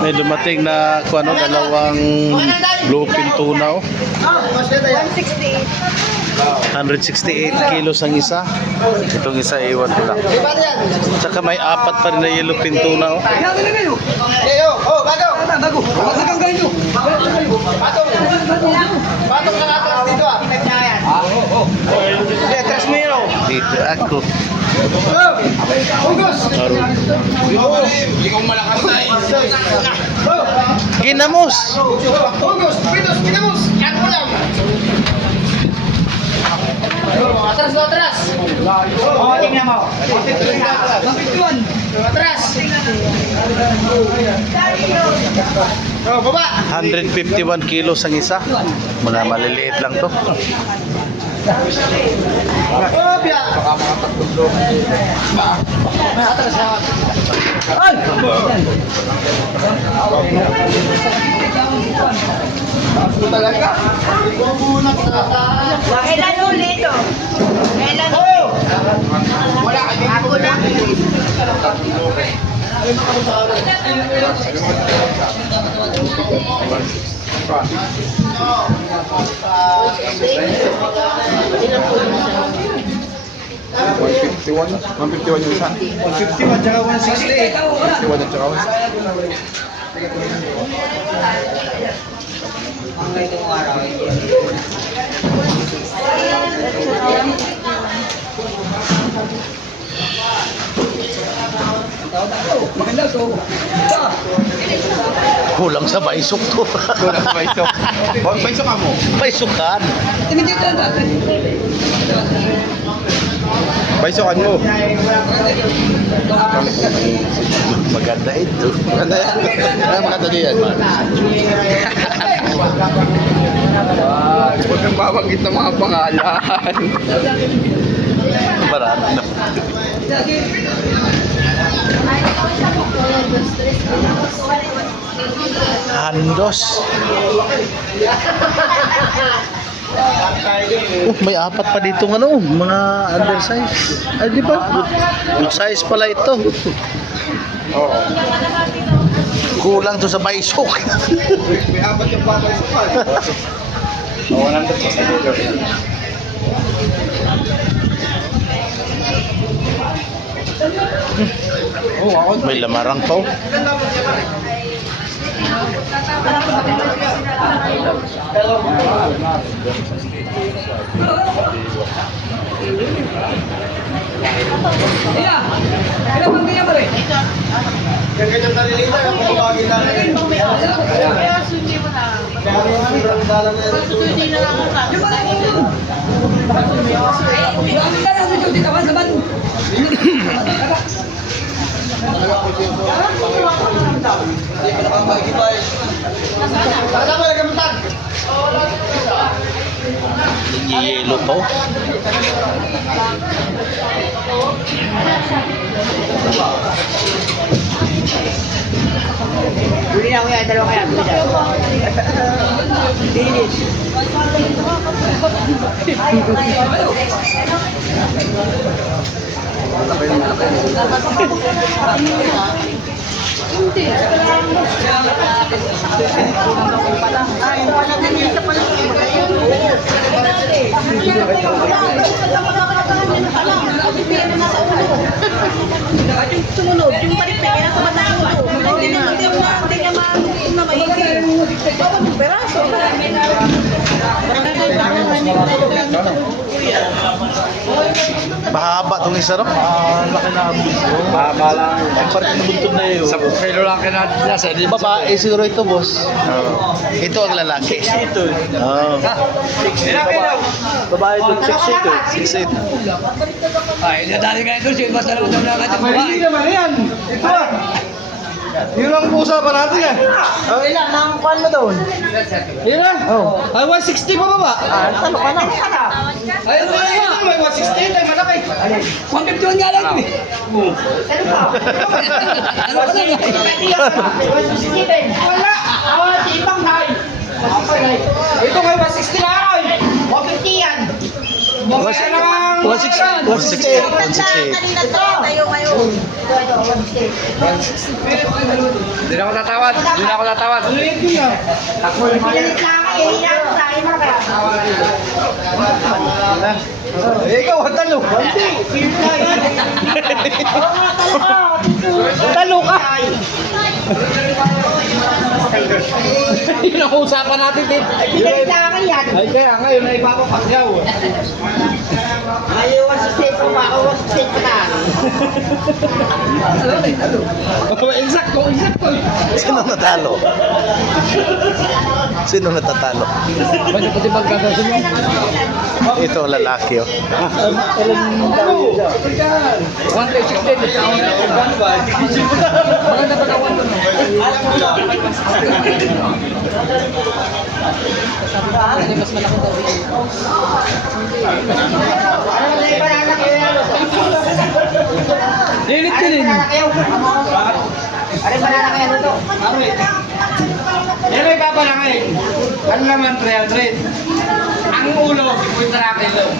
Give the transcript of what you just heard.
May dumating na ano, dalawang bluefin tuna. 168 kilos ang isa. Itong isa, iwan ko lang. Tsaka may apat pa rin na yellowfin tuna. Dito ako. Ginamos. Atras. Oh, tingnan mo. Atras. Oh, baba. 151 kilos ang isa. Mga maliliit lang to. Oh, biya. Atras na. Ay! Talaga? Kailan ulit ito? Kailan Wala ka din. Ako na. $151 yung isa. 151 tsaka 168. 51 at saka Kulang sa baysok to. kulang sa baysok. Baysok ka mo. Baysokan. Baysokan mo. Maganda ito. Maganda yan. Maganda din yan. Huwag kang babanggit ng mga pangalan. Marami na. Handos. May apat pa dito ano, mga undersize. Ay, di ba? Good size pala ito. Oo. Kulang to sa baysok. May apat yung babaysokan. Oo, 100 pa sa dito. May lamarang to. Ganyan talilita, ang pababagin na rin. Kaya sundi mo na. Sundi na lang ako. Yelo to. Buli na ako yan, dalawa kaya. Dinis. Yung sumunod, yung palipin, yung nasa batang ulo. Hindi naman na maigil. Bawat yung peraso. Mahaba tong isa no? Laki na abot. Mahaba lang. Ang parang nabuntod na yun. 10 kilo lang kinasa. Babae siguro ito, boss. Ito ang lalaki. Ito. Oh. Babae ito. 6'8". Ay, nadali ka ito. Siya ba talaga daw na babae? Hindi naman yan. Ito. Yun ang usapan natin eh. Oh, ilan ang kuhan mo doon? Yun na. Oh. Ay, 160 pa baba. Ah, talo ka na. Ay, ano ba yun? May 160. Ay, malaki. 151 nga lang eh. Ano pa? Ano pa lang? Wala. Awa, si Ibang Nay. Ito kay 160 na ay. 150 yan. 168. Kanina tayo ngayon. 160. Hindi na ako tatawad. Hindi na ako tatawad. Pinalit lang kayo, hinang sa akin na kaya. Ikaw, talo. Talo ka! Yun ang usapan natin, Tip. Pinalit lang kayo yan. Ay, kaya ngayon na ipapapakyaw. Ayaw ang sustain ko ba? Ayaw ang sustain ko na. Eksakto. Sino natalo? Sino natatalo? Pwede pati magkakasin mo. Ito ang lalaki, oh. One day, 6 days. Maganda pa kawan mo. Mas malaki daw. Ano na yung banana kayo yan? Dilit ka rin. Ano yung banana kayo to? Yan ay papanangay. Ano naman, 300. Ang ulo, 50 na kilo.